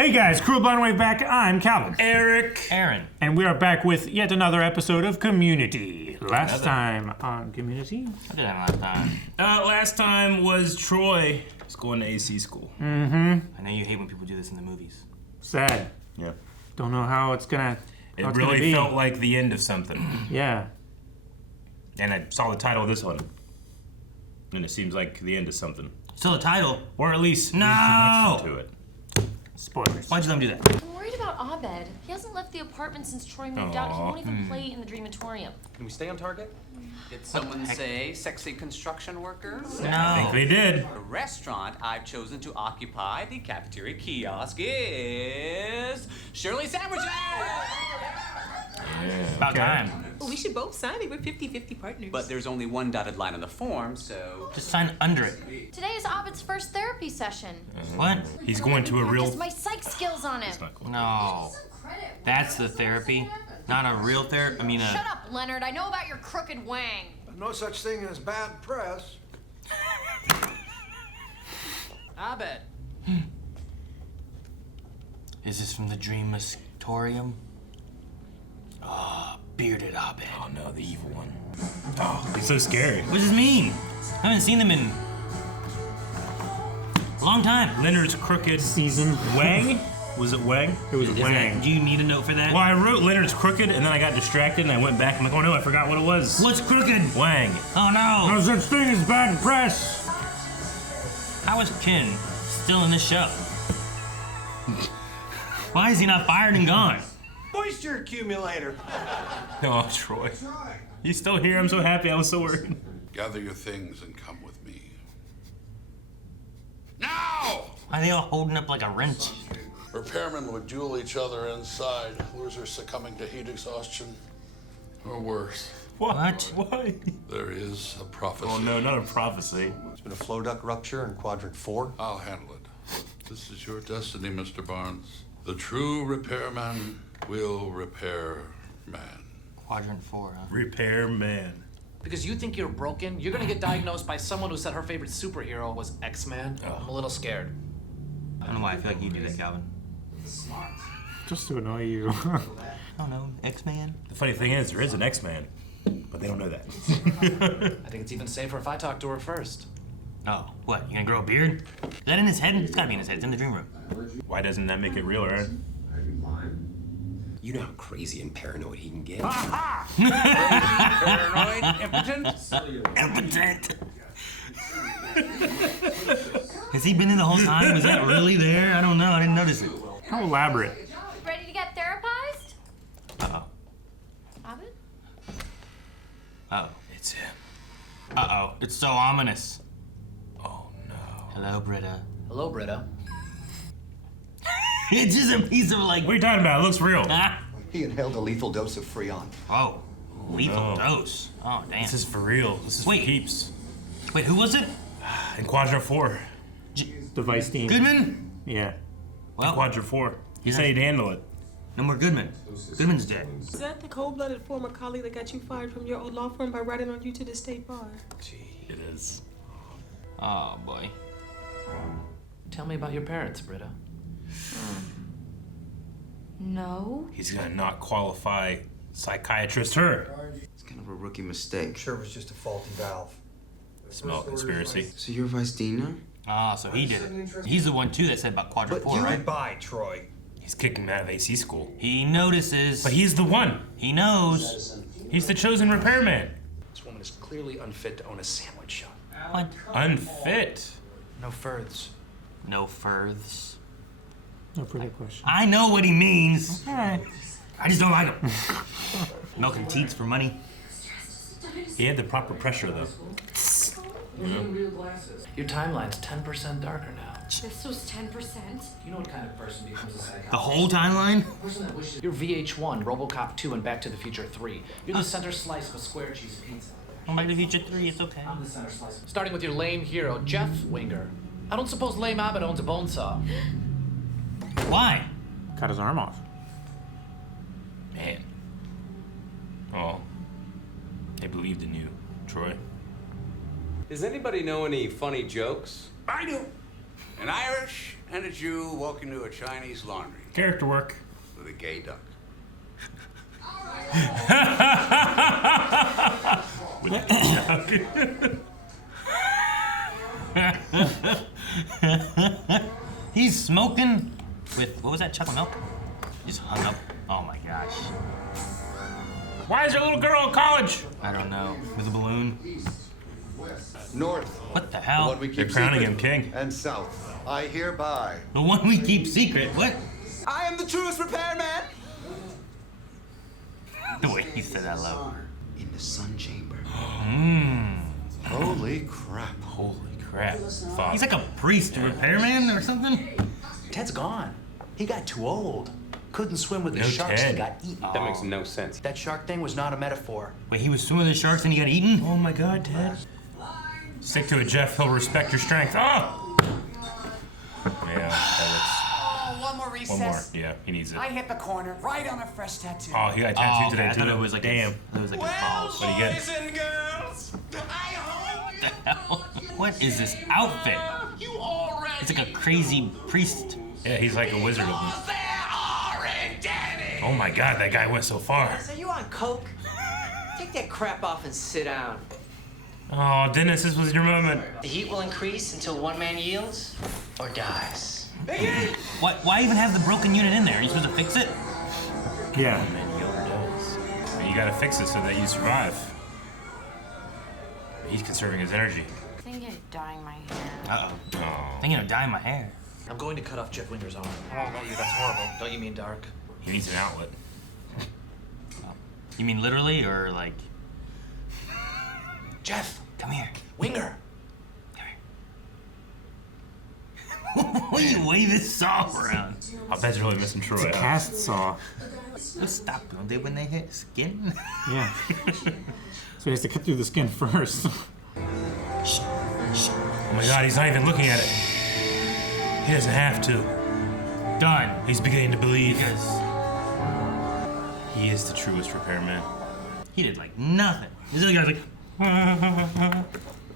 Hey guys, Cruel Blind Wave back. I'm Calvin. Eric. Aaron. And we are back with yet another episode of Community. Last time on Community. I did that last time. Last time was Troy. He's going to AC school. Mm-hmm. I know you hate when people do this in the movies. Sad. Yeah. Don't know how it's gonna It really felt like the end of something. Yeah. And I saw the title of this one. And it seems like the end of something. Still a title. Or at least No! connection to it. Spoilers. Why'd you let him do that? I'm worried about Abed. He hasn't left the apartment since Troy moved out. He won't even play in the Dreamatorium. Can we stay on target? Did someone say sexy construction workers? I No. think they did. The restaurant I've chosen to occupy the cafeteria kiosk is Shirley Sandwiches! About time. We should both sign it. We're 50-50 partners. But there's only one dotted line on the form, so... Just sign under it. Today is Abed's first therapy session. What? He's going to a real... Practice my psych skills on him. No. That's the therapy. Not a real therapy. I mean, Shut up, Leonard. I know about your crooked wang. No such thing as bad press. Abed! Is this from the Dreamatorium? Ah, bearded Abed. Oh no, the evil one. Oh, he's so scary. What does this mean? I haven't seen them in a long time. Leonard's crooked. Season. Wang? Was it Wang? It was Wang. Do you need a note for that? Well, I wrote Leonard's crooked, and then I got distracted, and I went back. I'm like, oh no, I forgot what it was. What's crooked? Wang. Oh no! No such thing as bad press. How is Ken still in this show? Why is he not fired and gone? Moisture accumulator. Oh, Troy. He's still here. I'm so happy. I was so worried. Gather your things and come with me. Now! Why are they all holding up like a wrench? Repairmen would duel each other inside, losers succumbing to heat exhaustion, or worse. What? Why? There is a prophecy. Oh no, not a prophecy. There's been a flow duct rupture in quadrant 4. I'll handle it. This is your destiny, Mr. Barnes. The true repairman will repair man. Quadrant 4, huh? Repair man. Because you think you're broken, you're gonna get diagnosed by someone who said her favorite superhero was X-Man. I'm a little scared. I don't know why I feel like you do that, Calvin. Just to annoy you. I don't know, X-Man? The funny thing is, there is an X-Man, but they don't know that. I think it's even safer if I talk to her first. Oh, what? You gonna grow a beard? Is that in his head? It's gotta be in his head. It's in the dream room. Why doesn't that make it real, Aaron? You know how crazy and paranoid he can get. Paranoid, impotent? Impotent! Has he been in the whole time? Was that really there? I don't know. I didn't notice it. How elaborate. Ready to get therapized? Uh-oh. Abed? Uh-oh. It's him. Uh-oh. It's so ominous. Oh no. Hello, Britta. Hello, Britta. It's just a piece of like... What are you talking about? It looks real. Ah. He inhaled a lethal dose of Freon. Oh. Lethal no. dose. Oh, damn. This is for real. This is Wait. for keeps. Wait, who was it? In Quadrant 4. Device team. Goodman? Yeah. Well, Quadrant 4. He Yeah. said he'd handle it. no more Goodman. Goodman's dead. Is that the cold-blooded former colleague that got you fired from your old law firm by writing on you to the state bar? It is. Oh, boy. Tell me about your parents, Britta. No. He's gonna not qualify psychiatrist her. It's kind of a rookie mistake. Sure, it was just a faulty valve. Smell conspiracy. So you're Vice Dean now? Ah, so he did it. He's the one, too, that said about Quadrant 4, right? Goodbye, Troy. He's kicking him out of AC school. He notices. But he's the one. He knows. He's the chosen repairman. This woman is clearly unfit to own a sandwich shop. What? Unfit. No furths. No furths. No further question. I know what he means. Alright. I just don't like him. Milking teats for money. He had the proper pressure, though. Your timeline's 10% darker now. This was 10%. You know what kind of person becomes a psychopath? The whole timeline? Person that wishes you're VH1, RoboCop 2, and Back to the Future 3. You're the center slice of a square cheese pizza. I'm Back to the Future 3, it's okay. I'm the center slice. Starting with your lame hero, Jeff Winger. I don't suppose lame Abbott owns a bone saw. Why? Cut his arm off. Man. Oh. They believed in you, Troy. Does anybody know any funny jokes? I do. An Irish and a Jew walk into a Chinese laundry Character work. with a gay duck. He's smoking with, what was that, chocolate milk? Just hung up. Oh my gosh. Why is your little girl in college? I don't know. With a balloon. North. What the The hell? one we keep They're crowning secret. him king. And south. I hereby. The one we keep secret. What? I am the truest repairman. The way he said that low. In the sun chamber. Holy crap. Holy crap. Fuck. He's like a priest, a repairman or something? Ted's gone. He got too old. Couldn't swim with the No sharks Ted. and got eaten. That makes no sense. That shark thing was not a metaphor. Wait, he was swimming with the sharks and he got eaten? Oh my god, Ted. Stick to it, Jeff. He'll respect your strength. Oh! Yeah, that Oh, one more looks... recess. One more. Yeah, he needs it. I hit the corner, right on a fresh tattoo. Oh, he got tattooed okay. today, I too. thought it was like Damn. It was like his balls. What do you get? and girls, I hope What is this outfit? you already It's like a crazy priest. Yeah, he's like a wizard of them. there are Danny. Oh my god, that guy went so far. Are you on coke? Take that crap off and sit down. Oh, Dennis, this was your moment. The heat will increase until one man yields or dies. What? Why even have the broken unit in there? Are you supposed to fix it? Yeah. Man, Yoda does. And you gotta fix it so that you survive. He's conserving his energy. I think I'm dyeing my hair. Uh-oh. Oh. Thinking of dyeing my hair. I'm going to cut off Jeff Winger's arm. Oh, no, that's horrible. Don't you mean dark? He needs an outlet. You mean literally or like... Jeff, Come here. Winger. What are you waving this saw around? I bet you're really missing Troy. It's a cast saw. Just stop, don't they, when they hit skin? Yeah. So he has to cut through the skin first. Oh my god, he's not even looking at it. He doesn't have to. Done. He's beginning to believe. Because He is the truest repairman. he did like nothing. This other guy's like...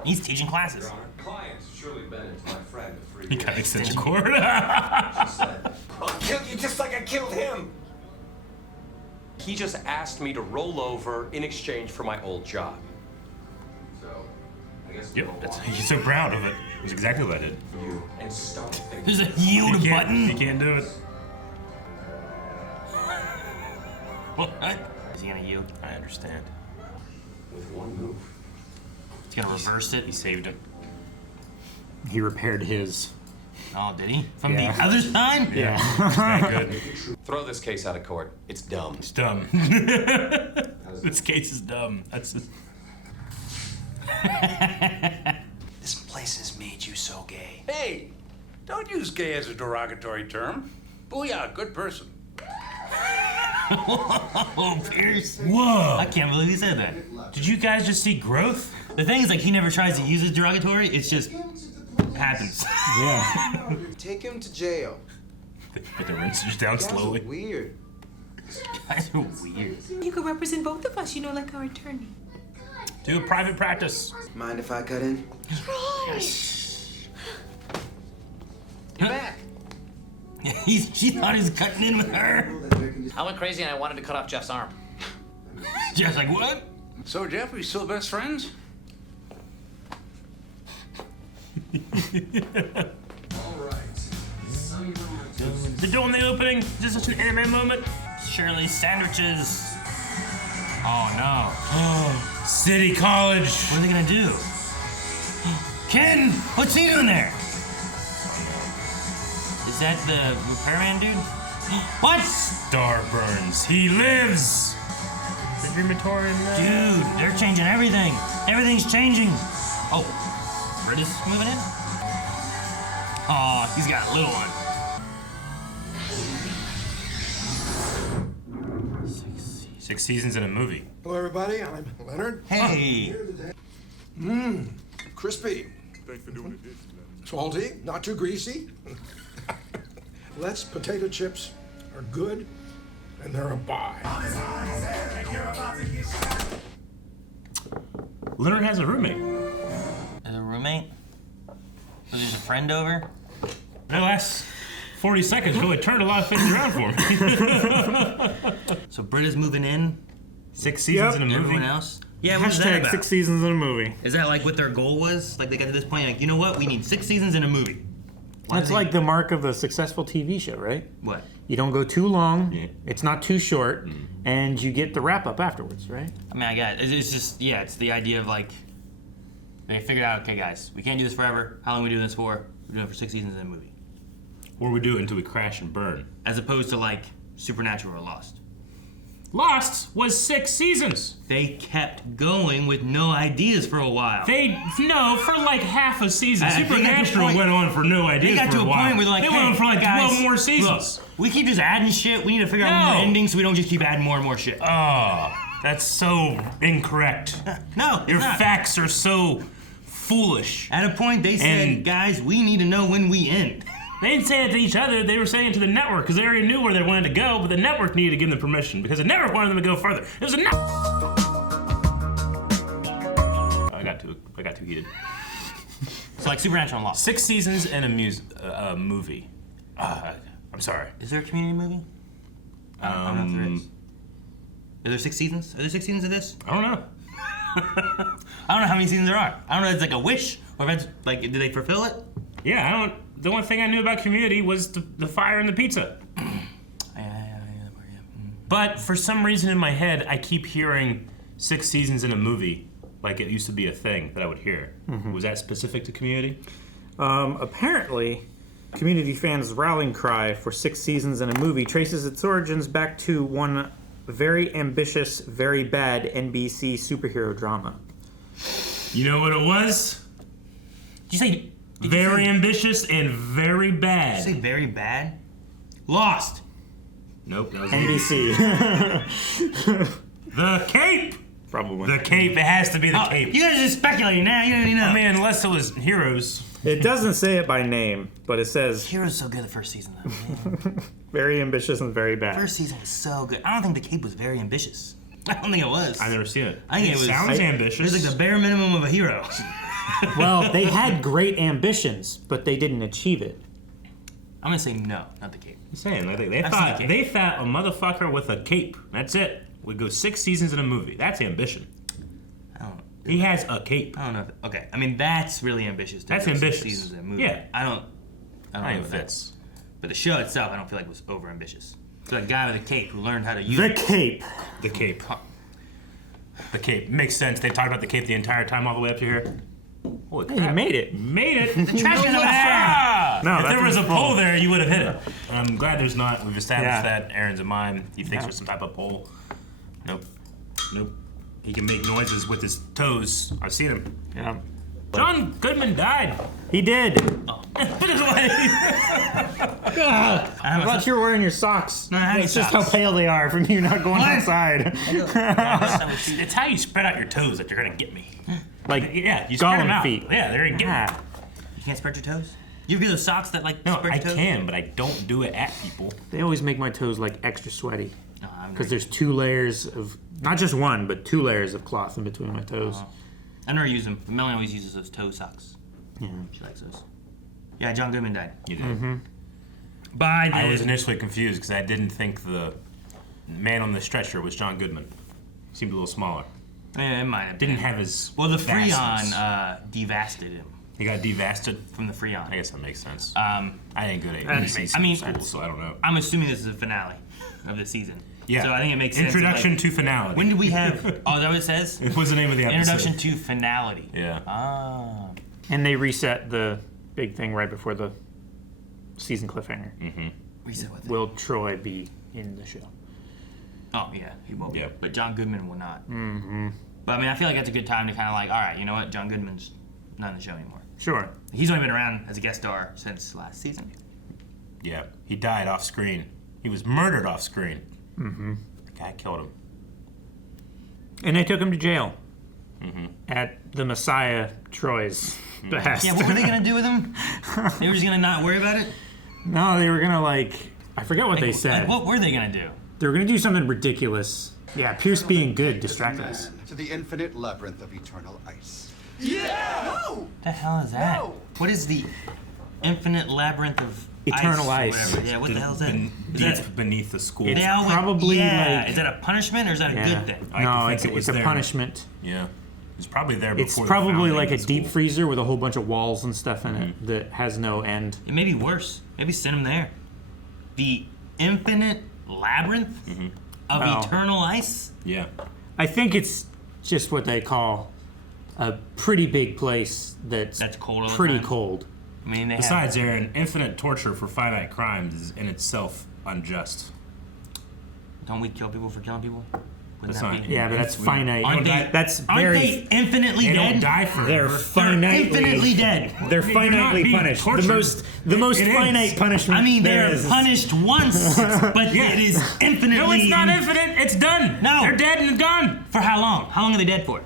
He's teaching classes. Client, Shirley Bennett, my friend, the free. He got extension cord. I'll kill you just like I killed him. He just asked me to roll over in exchange for my old job. So, I guess. Yep, he's so proud of it. That's exactly what I did. You and Stone think. There's a yield He can't- button. He can't do it. What? Is he gonna yield? I understand. With one move. He's gonna reverse it. He saved him. He repaired his. Oh, did he? From Yeah. the other side? Yeah. Not good. Throw this case out of court. It's dumb. It's dumb. This case is dumb. That's just... This place has made you so gay. Hey, don't use gay as a derogatory term. Booyah, good person. Oh, Pierce. Whoa! I can't believe he said that. Did you guys just see growth? The thing is, like, he never tries to use it derogatory. It's just happens. Yeah. Take him to jail. They put the rinsers down slowly. Weird. Guys are weird. You could represent both of us, you know, like our attorney. Do a private practice. Mind if I cut in? You're back. She thought he was cutting in with her. I went crazy and I wanted to cut off Jeff's arm. Jeff's like, what? So, Jeff, we still best friends? They're doing the opening. Is this such an anime moment? Shirley sandwiches. Oh no. City College. What are they gonna do? Ken, what's he doing there? Is that the repairman dude? What? Star burns. He lives. The crematorium. Dude, they're changing everything. Everything's changing. Oh, Britta's moving in? Oh, he's got a little one. Six seasons in a movie. Hello, everybody. I'm Leonard. Hey. Crispy. Thanks for doing it. Salty, not too greasy. Let's potato chips are good, and they're a buy. Leonard has a roommate. There's a roommate? So there's a friend over? The last 40 seconds really turned a lot of things around for me. So Britta's moving in. 6 seasons in a movie. Everyone else? Yeah, what's that Hashtag about? 6 seasons in a movie. Is that like what their goal was? Like they got to this point, like, you know what? We need 6 seasons in a movie. That's like the mark of a successful TV show, right? What? You don't go too long, it's not too short, and you get the wrap up afterwards, right? I mean, I got it. It's just, yeah, it's the idea of like, they figured out, okay, guys, we can't do this forever. How long are we doing this for? We're doing it for 6 seasons in a movie. Or we do it until we crash and burn. As opposed to like Supernatural or Lost. Lost was 6 seasons. They kept going with no ideas for a while. No, for like half a season. They got to Supernatural point- went on for no ideas They got for to a while. point where like, they hey, went on for like guys, 12 more seasons. Look, we keep just adding shit. We need to figure out more endings so we don't just keep adding more and more shit. Oh, that's so incorrect. No, Your it's not. facts are so foolish. At a point, they said, guys, we need to know when we end. They didn't say it to each other, they were saying it to the network because they already knew where they wanted to go, but the network needed to give them permission because the network wanted them to go further. It was a I got too heated. So like Supernatural and Lost. 6 seasons and a movie. I'm sorry. Is there a Community movie? I don't know if there is. Are there 6 seasons? Are there 6 seasons of this? I don't know. I don't know how many seasons there are. I don't know if it's like a wish or if it's like, do they fulfill it? Yeah, I don't. The only thing I knew about Community was the fire and the pizza. But for some reason in my head, I keep hearing 6 seasons in a movie, like it used to be a thing that I would hear. Was that specific to Community? Apparently, Community fans' rallying cry for 6 seasons in a movie traces its origins back to one very ambitious, very bad NBC superhero drama. You know what it was? Did you say... Very ambitious and very bad. Did you say very bad? Lost. Nope, that was NBC. The Cape! Probably. The Cape, it has to be the Cape. You guys are just speculating now, you don't even know. I mean, unless it was Heroes. It doesn't say it by name, but it says... Heroes so good the first season, though. very ambitious and very bad. First season was so good. I don't think the Cape was very ambitious. I don't think it was. I've never seen it. I think it was... sounds ambitious. It was like the bare minimum of a hero. Well, they had great ambitions, but they didn't achieve it. I'm gonna say no, not the Cape. I'm saying, like, they I've thought seen the Cape. a motherfucker with a cape. That's it. Would go 6 seasons in a movie. That's ambition. I don't know. He has a cape. I don't know. Okay, I mean that's really ambitious. That's do 6 ambitious. seasons in a movie. Yeah. I don't I know think if it fits. But the show itself, I don't feel like was over ambitious. It's like a guy with a cape who learned how to use The it. Cape. The Cape. The Cape. Makes sense. They talked about the Cape the entire time all the way up to here. Holy Hey, crap. you made it. Made it. The trash is bad. No, if that's there was a what's wrong. pole there, you would have hit it. I'm glad there's not. We've established Yeah. that. Aaron's a mime. He thinks there's some type of pole. Nope. Nope. He can make noises with his toes. I've seen him. Yeah. John Goodman died. He did. Put it away. I thought you were wearing your socks. No, I have That's just socks. how pale they are from you not going outside. It's how you spread out your toes that you're gonna get me. Like Yeah, you spread them Gollum out. feet. Yeah, they're gonna get me. You can't spread your toes? You ever get those socks that like No, spread I your toes? can, but I don't do it at people. They always make my toes like extra sweaty No, I'm because there's 2 layers of, not just one, but 2 layers of cloth in between my toes. I never use them. Melanie always uses those toe socks. Yeah. She likes those. Yeah, John Goodman died. You did. Mm-hmm. By I was initially confused because I didn't think the man on the stretcher was John Goodman. Seemed a little smaller. Yeah, it might have been. Didn't have his. Well, the vastness. Freon devasted him He got devasted. from the Freon. I guess that makes sense. I I didn't go to That ABC I mean, school, so I don't know. I'm assuming this is the finale of the season. Yeah. So I think it makes sense. that, Introduction like, to Finality. When did we have? Oh, is that what it says? It was the name of the episode. Introduction to Finality. Yeah. Ah. And they reset the big thing right before the season cliffhanger. Mm-hmm. Reset what? Will Troy be in the show? Oh yeah, he will. Yeah. But John Goodman will not. Mm-hmm. But I mean, I feel like that's a good time to kind of like, all right, you know what? John Goodman's not in the show anymore. Sure. He's only been around as a guest star since last season. Yeah. He died off screen. He was murdered off screen. Mm-hmm. The guy killed him. And they took him to jail. Mm-hmm. At the Messiah Troy's behest. Yeah, what were they gonna do with him? They were just gonna not worry about it? No, they were gonna I forget what they said. Like, what were they gonna do? They were gonna do something ridiculous. Yeah, Pierce being good distracted us. To the infinite labyrinth of eternal ice. What the hell is that? What is the infinite labyrinth of Eternal ice. ice. Or whatever. Yeah, what the hell is that? Deep beneath the school. It's probably like... Is that a punishment or is that a good thing? No, it's a punishment. Yeah. It's probably there before It's probably like a the deep school. freezer with a whole bunch of walls and stuff in it that has no end. It may be worse. Maybe send him there. The infinite labyrinth of eternal ice? Yeah. I think it's just what they call a pretty big place that's cold all the pretty time. cold. I mean, Besides, Aaron, infinite torture for finite crimes is in itself unjust. Don't we kill people for killing people? That's not. Yeah, but that's finite. Aren't they infinitely They dead? don't die forever. They're finitely infinitely dead. They're You're not finitely being punished. tortured. The most It is. finite punishment. I mean, there they're is. punished once, but it is infinitely. No, it's not infinite. It's done. No. They're dead and gone. For how long? How long are they dead for?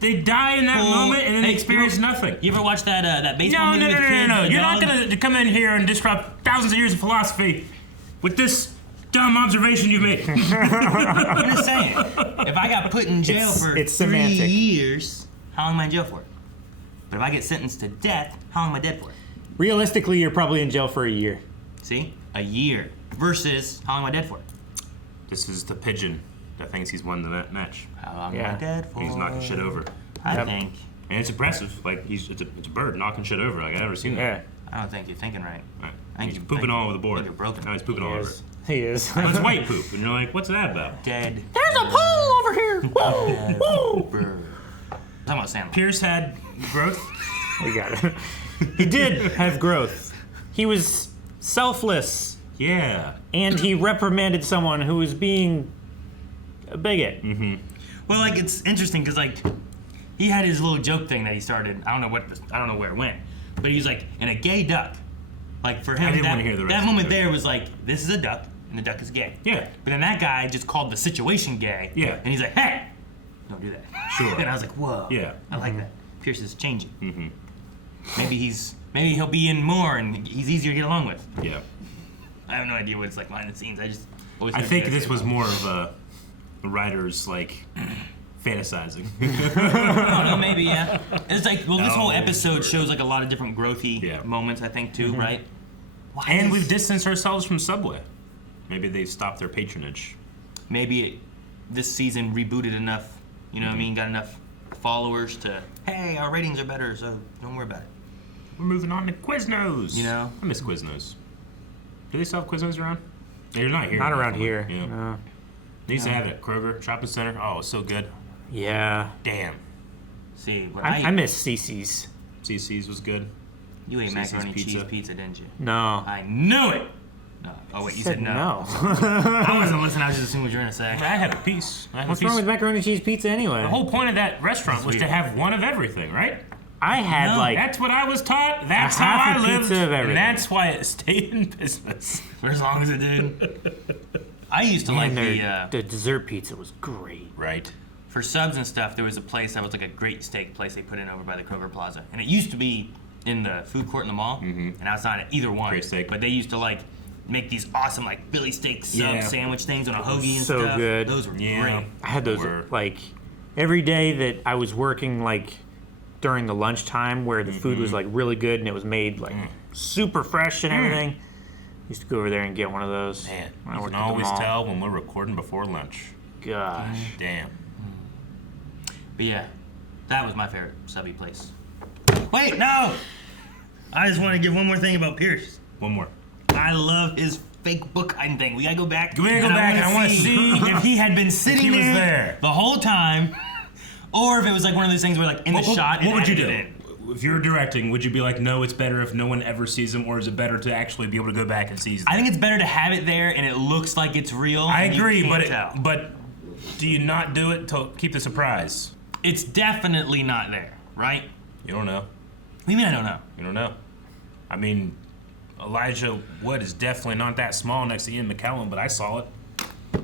They die in that moment and then they experience nothing. You ever watch that baseball No, movie no, with no, the kids? no, no. and the You're not dog? gonna come in here and disrupt thousands of years of philosophy with this dumb observation you made. I'm just saying. If I got put in jail for it's 3 semantic. years, how long am I in jail for? But if I get sentenced to death, how long am I dead for? Realistically, you're probably in jail for a year. See? A year. Versus, how long am I dead for? This is the pigeon that thinks he's won the match. How long am I dead for? He's knocking shit over. I think. And it's impressive. Like, it's a bird knocking shit over. Like, I've never seen that. I don't think you're thinking right. I think He's you pooping all over the board. You're broken. Now he's pooping all over it. He is. Well, it's white poop. And you're like, what's that about? Dead. There's a pole over here. Whoa, whoa. Talking about Sam. Pierce had growth. We got it. He did have growth. He was selfless. Yeah. And he reprimanded someone who was being a bigot. Mm-hmm. Well, like, it's interesting because, like, he had his little joke thing that he started. I don't know where it went, but he was like, and a gay duck. Like, for him, I didn't want to hear the rest that of moment it. there was like, this is a duck, and the duck is gay. Yeah. But then that guy just called the situation gay. Yeah. And he's like, hey, don't do that. Sure. And I was like, whoa. Yeah. I like that. Pierce is changing. Mm-hmm. Maybe he'll be in more, and he's easier to get along with. Yeah. I have no idea what it's like behind the scenes. I think this was more of a writer's, like, fantasizing. Oh, no, maybe, yeah. It's like, well, this whole episode shows like a lot of different growthy moments, I think, too, right? And we've distanced ourselves from Subway. Maybe they've stopped their patronage. Maybe this season rebooted enough, you know what I mean? Got enough followers to, hey, our ratings are better, so don't worry about it. We're moving on to Quiznos. You know? I miss Quiznos. Do they still have Quiznos around? They're not here. Not anymore. around here. Yeah. No. They used to have it at Kroger Shopping Center. Oh, it was so good. Yeah. Damn. See, when I miss CC's. CC's was good. You ate CC's macaroni cheese pizza, didn't you? No. I knew it! No. Oh, wait, you said no. I wasn't listening, I was just assuming what you were going to say. I had a piece. What's wrong with macaroni cheese pizza anyway? The whole point of that restaurant was to have one of everything, right? I had that's what I was taught. That's a how half I a lived. pizza of everything. And that's why it stayed in business. For as long as it did. I used to like the dessert pizza was great. Right. For subs and stuff, there was a place that was like a great steak place they put in over by the Kroger Plaza. And it used to be in the food court in the mall. And I was not at either one. Great steak. But they used to like make these awesome like Philly steak sub Yeah. sandwich things on a hoagie and So stuff. good. Those were Yeah. great. I had those like every day that I was working like during the lunchtime where the food was like really good and it was made like super fresh and everything. Used to go over there and get one of those. Man, when I you worked can at the always mall. tell when we're recording before lunch. Gosh. Damn. But yeah, that was my favorite subby place. Wait, no! I just want to give one more thing about Pierce. One more. I love his fake book hiding thing. We gotta go back. We gotta go back and I want to see if he had been sitting he was there the whole time, or if it was like one of those things where like in the shot. What would you do? In. If you were directing, would you be like, no, it's better if no one ever sees him, or is it better to actually be able to go back and see? I think it's better to have it there and it looks like it's real. I and you agree, can't but tell. do you not do it to keep the surprise? It's definitely not there, right? You don't know. What do you mean I don't know? You don't know. I mean, Elijah Wood is definitely not that small next to Ian McKellen, but I saw it.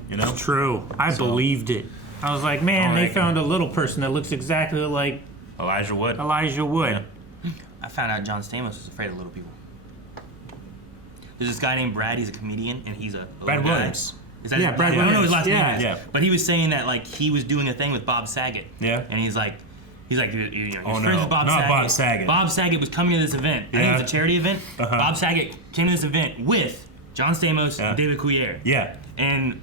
You know? It's true. I believed it. I was like, man, they Alright. found a little person that looks exactly like Elijah Wood. Elijah Wood. I found out John Stamos was afraid of little people. There's this guy named Brad. He's a comedian, and he's a Brad little guy. Williams. Is that Yeah, his, Brad I don't know Williams. his last Yeah. name. Yeah. But he was saying that like he was doing a thing with Bob Saget. Yeah. And he's He's like, you know, he's Oh, friends no. with Bob Not Saget. Bob Saget. Bob Saget was coming to this event. I think Yeah. it was a charity event. Uh-huh. Bob Saget came to this event with John Stamos and David Coulier. Yeah. And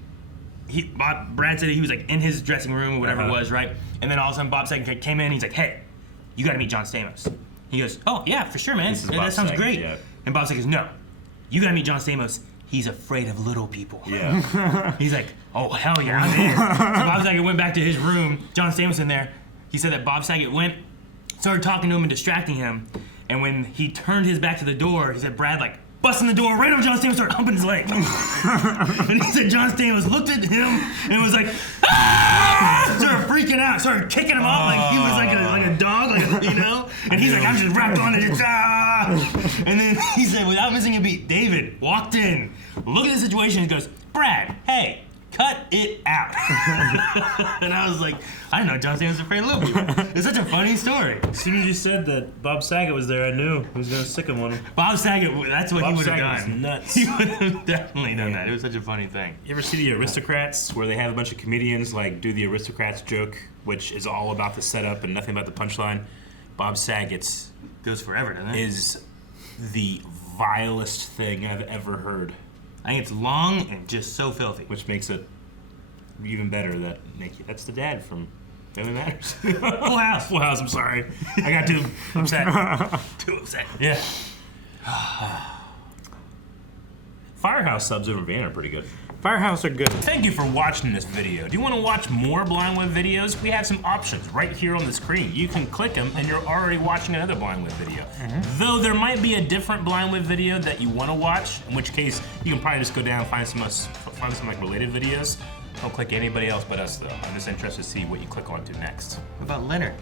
Brad said that he was like in his dressing room or whatever it was, right? And then all of a sudden Bob Saget came in. He's like, "Hey, you got to meet John Stamos." He goes, "Oh yeah, for sure, man. This is That Bob sounds Saget, great." yeah. And Bob Saget goes, "No, you got to meet John Stamos. He's afraid of little people." Yeah. He's like, "Oh hell yeah, I'm in." So Bob Saget went back to his room. John Stamos in there. He said that Bob Saget started talking to him and distracting him. And when he turned his back to the door, he said Brad like busting the door right over John Stamos, started humping his leg. And he said John Stamos looked at him and was like, "Ah!" Started freaking out, started kicking him off like he was like a dog, you know. And he's like, "I'm just wrapped on it." Ah! And then he said, without missing a beat, David walked in, looked at the situation, and goes, "Brad, hey, cut it out." And I was like, I didn't know John Stamos was afraid of little people. It's such a funny story. As soon as you said that Bob Saget was there, I knew he was gonna sick him on him. Bob Saget, that's what Bob he would Saget have was done. nuts. He would have definitely done that. It was such a funny thing. You ever see the Aristocrats, where they have a bunch of comedians like do the Aristocrats joke, which is all about the setup and nothing about the punchline? Bob Saget's goes forever, doesn't it? Is the vilest thing I've ever heard. I think it's long and just so filthy. Which makes it even better that that's the dad from Family Matters. Full House. Full House, I'm sorry. I got too upset. Too upset. Yeah. Firehouse subs over in Van are pretty good. Firehouse are good. Thank you for watching this video. Do you want to watch more Blind Web videos? We have some options right here on the screen. You can click them and you're already watching another Blind Web video. Though there might be a different Blind Web video that you want to watch, in which case you can probably just go down and find some like related videos. Don't click anybody else but us though. I'm just interested to see what you click on to next. What about Leonard?